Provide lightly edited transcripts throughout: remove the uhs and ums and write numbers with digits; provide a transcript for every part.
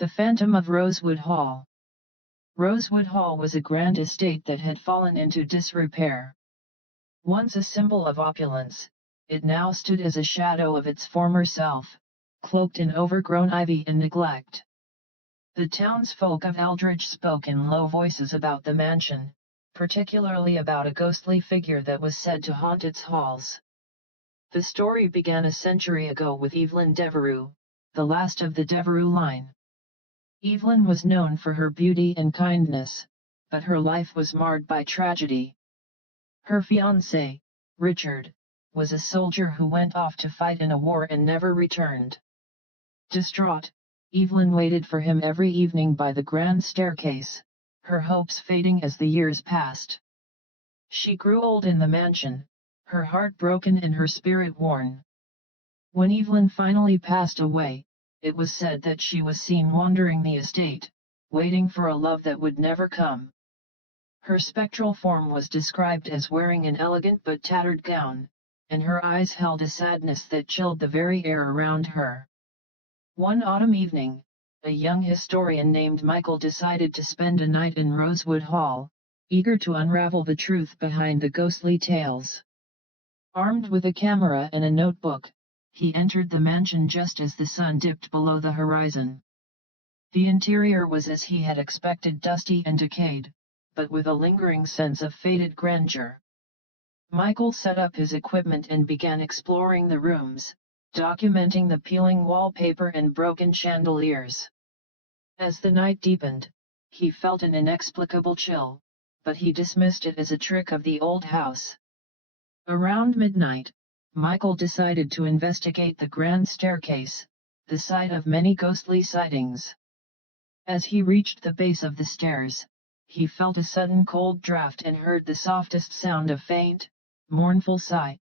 The Phantom of Rosewood Hall. Rosewood Hall was a grand estate that had fallen into disrepair. Once a symbol of opulence, it now stood as a shadow of its former self, cloaked in overgrown ivy and neglect. The townsfolk of Eldridge spoke in low voices about the mansion, particularly about a ghostly figure that was said to haunt its halls. The story began a century ago with Evelyn Devereux, the last of the Devereux line. Evelyn was known for her beauty and kindness, but her life was marred by tragedy. Her fiancé, Richard, was a soldier who went off to fight in a war and never returned. Distraught, Evelyn waited for him every evening by the grand staircase, her hopes fading as the years passed. She grew old in the mansion, her heart broken and her spirit worn. When Evelyn finally passed away, it was said that she was seen wandering the estate, waiting for a love that would never come. Her spectral form was described as wearing an elegant but tattered gown, and her eyes held a sadness that chilled the very air around her. One autumn evening, a young historian named Michael decided to spend a night in Rosewood Hall, eager to unravel the truth behind the ghostly tales. Armed with a camera and a notebook, he entered the mansion just as the sun dipped below the horizon. The interior was as he had expected, dusty and decayed, but with a lingering sense of faded grandeur. Michael set up his equipment and began exploring the rooms, documenting the peeling wallpaper and broken chandeliers. As the night deepened, he felt an inexplicable chill, but he dismissed it as a trick of the old house. Around midnight, Michael decided to investigate the grand staircase, the site of many ghostly sightings. As he reached the base of the stairs, he felt a sudden cold draft and heard the softest sound, a faint, mournful sigh.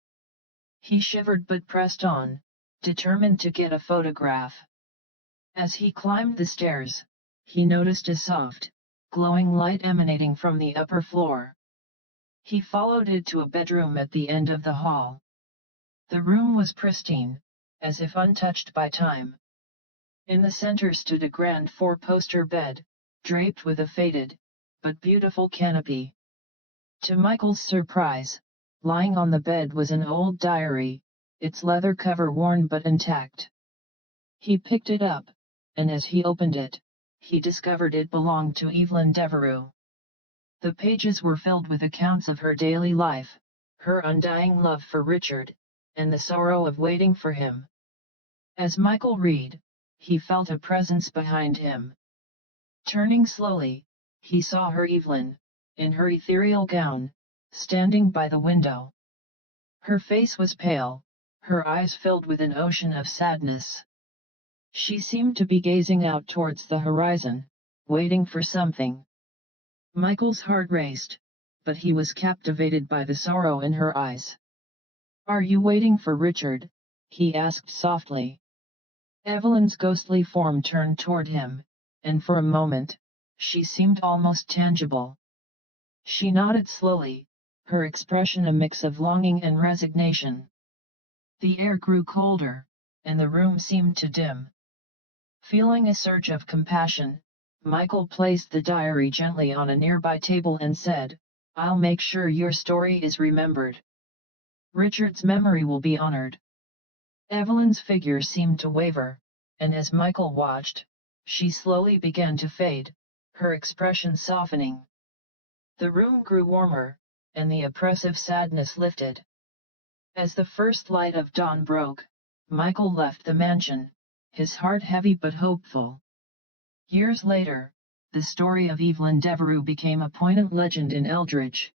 He shivered but pressed on, determined to get a photograph. As he climbed the stairs, he noticed a soft, glowing light emanating from the upper floor. He followed it to a bedroom at the end of the hall. The room was pristine, as if untouched by time. In the center stood a grand four-poster bed, draped with a faded, but beautiful canopy. To Michael's surprise, lying on the bed was an old diary, its leather cover worn but intact. He picked it up, and as he opened it, he discovered it belonged to Evelyn Devereux. The pages were filled with accounts of her daily life, her undying love for Richard, and the sorrow of waiting for him. As Michael read, he felt a presence behind him. Turning slowly, he saw her, Evelyn, in her ethereal gown, standing by the window. Her face was pale, her eyes filled with an ocean of sadness. She seemed to be gazing out towards the horizon, waiting for something. Michael's heart raced, but he was captivated by the sorrow in her eyes. "Are you waiting for Richard?" he asked softly. Evelyn's ghostly form turned toward him, and for a moment, she seemed almost tangible. She nodded slowly, her expression a mix of longing and resignation. The air grew colder, and the room seemed to dim. Feeling a surge of compassion, Michael placed the diary gently on a nearby table and said, "I'll make sure your story is remembered. Richard's memory will be honored." Evelyn's figure seemed to waver, and as Michael watched, she slowly began to fade, her expression softening. The room grew warmer, and the oppressive sadness lifted. As the first light of dawn broke, Michael left the mansion, his heart heavy but hopeful. Years later, the story of Evelyn Devereux became a poignant legend in Eldridge.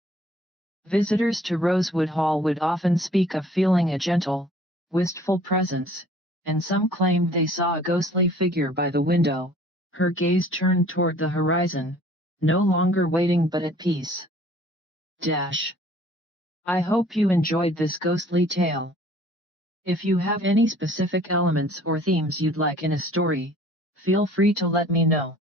Visitors to Rosewood Hall would often speak of feeling a gentle, wistful presence, and some claimed they saw a ghostly figure by the window, her gaze turned toward the horizon, no longer waiting but at peace. I hope you enjoyed this ghostly tale. If you have any specific elements or themes you'd like in a story, feel free to let me know.